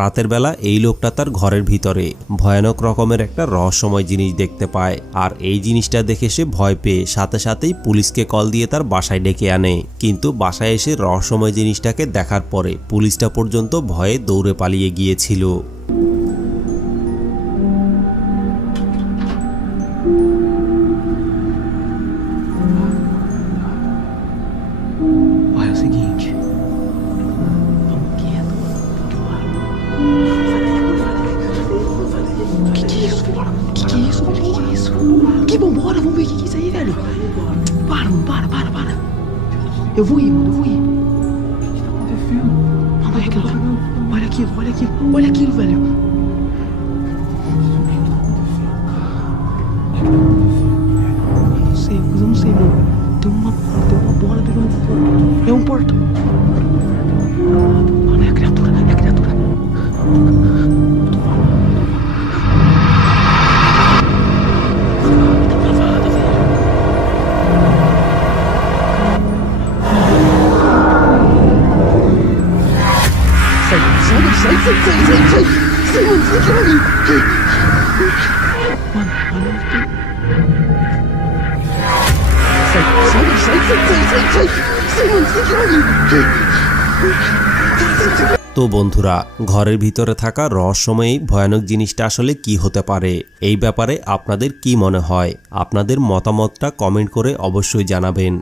রাতের বেলা এই লোকটা তার ঘরের ভিতরে ভয়ানক রকমের একটা রহস্যময় জিনিস দেখতে পায়, আর এই জিনিসটা দেখে সে ভয় পেয়ে সাথে সাথেই পুলিশকে কল দিয়ে তার বাসায় ডেকে আনে। কিন্তু বাসায় এসে রহস্যময় জিনিসটাকে দেখার পরে পুলিশটা পর্যন্ত ভয়ে দৌড়ে পালিয়ে গিয়েছিল। Vambora, vamos ver o que é isso aí, velho. Para, mano, para. Eu vou ir, mano, eu vou ir. Mano, olha aquilo lá. Olha aquilo, velho. Eu não sei, mano. Tem uma bola pegando fogo. É um portão. Mano, é a criatura. Sai, mano, sai aquilo ali. Mano, sai, mano, sai aquilo ali. তো বন্ধুরা, ঘরের ভিতরে থাকা রহস্যময়ী ভয়ানক জিনিসটা আসলে কি হতে পারে, এই ব্যাপারে আপনাদের কি মনে হয়? আপনাদের মতামতটা কমেন্ট করে অবশ্যই জানাবেন।